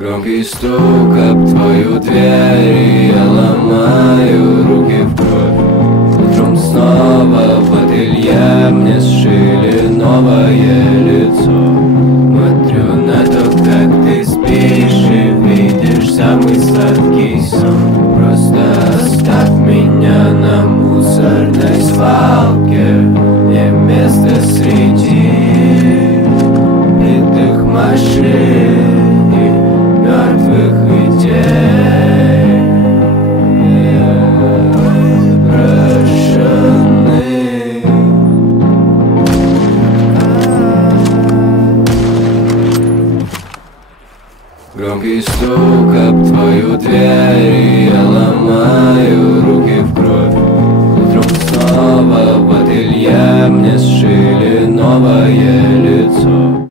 Громкий стук об твою дверь, и я ломаю руки в кровь. Утром снова в ателье мне сшили новое лицо. Смотрю на то, как ты спишь и видишь самый сладкий сон. Просто оставь меня на мусорной свалке, мне место среди битых машин и мертвых идей. Брошенный. Громкий стук об твою дверь, и я ломаю руки в кровь. Утром снова в ателье мне сшили новое лицо.